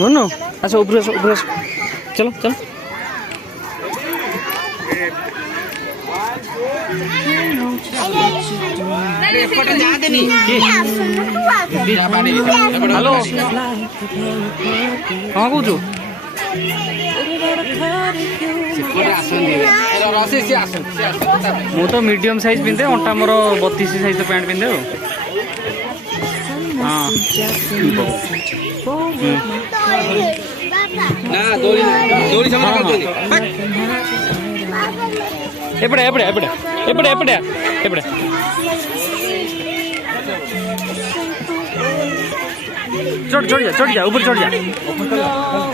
no अच्छा ऊपर चलो चलो हेलो हाँ कौच मु तो मीडियम साइज पिंधे अंटा मोर 32 साइज पैंट पिंधे हाँ एपड़े एपड़े एपड़े एपड़े एपड़े एपड़े चढ़ जा ऊपर चढ़ जा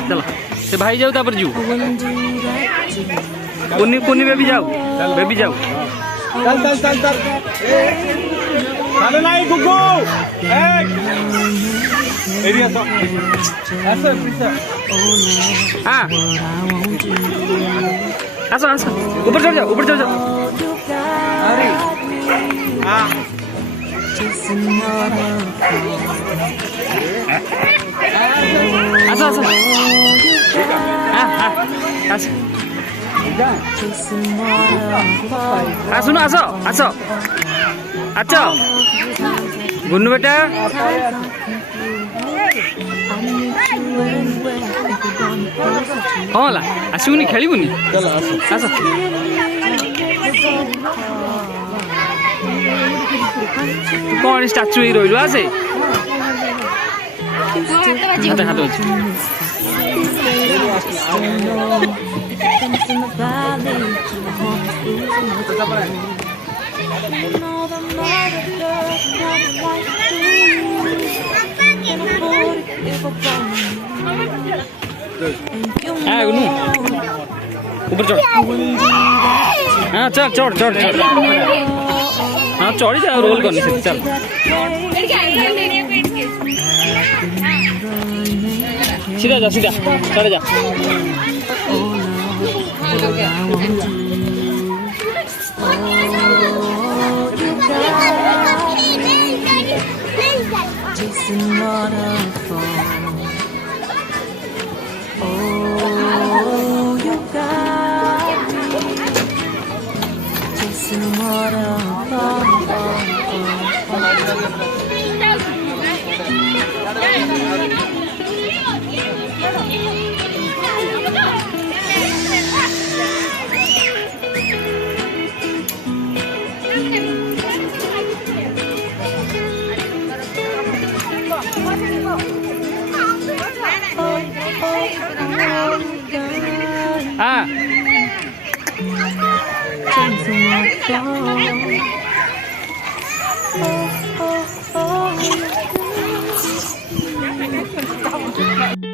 चलो से भाई जाऊ तापर जीव कुन्नी कुन्नी बेबी जाऊ चल चलो नहीं गुगु एरिया तो ऐसे हाँ आसो ऊपर चढ़ जाओ अरे हाँ आसो हाँ आसो सुनो आसो अच्छा गुन्नू बेटा हाँ ला आसबुनि खेलबुनि आस कौन स्टाचू ही रही आसे हाथ हाथ अच्छे ऊपर चढ़ हाँ चढ़ हाँ चढ़ी जा रोल करनी से चल सीधा जा चढ़ जा हाँ